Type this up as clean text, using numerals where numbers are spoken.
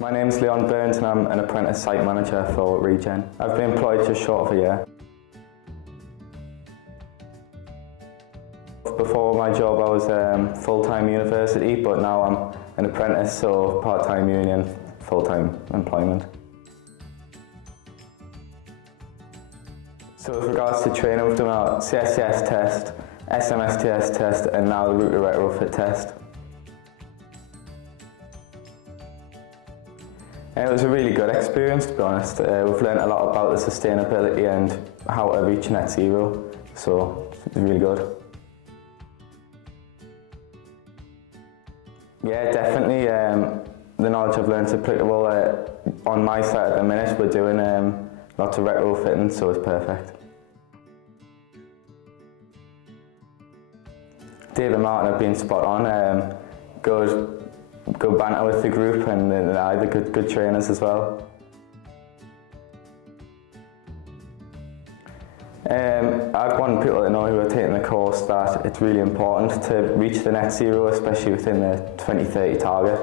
My name's Leon Burns and I'm an Apprentice Site Manager for REGEN. I've been employed just short of a year. Before my job I was full-time university, but now I'm an apprentice, so part-time uni and full-time employment. So with regards to training, we've done our CSCS test, SMSTS test and now the route to retrofit test. It was a really good experience, to be honest. We've learned a lot about the sustainability and how to reach net zero, so it's really good. Yeah, definitely. The knowledge I've learned is applicable. On my site at the minute we're doing lots of retrofitting, so it's perfect. Dave and Martin have been spot on. Good banter with the group, and they're good trainers as well. I'd want people to know who are taking the course that it's really important to reach the net zero, especially within the 2030 target.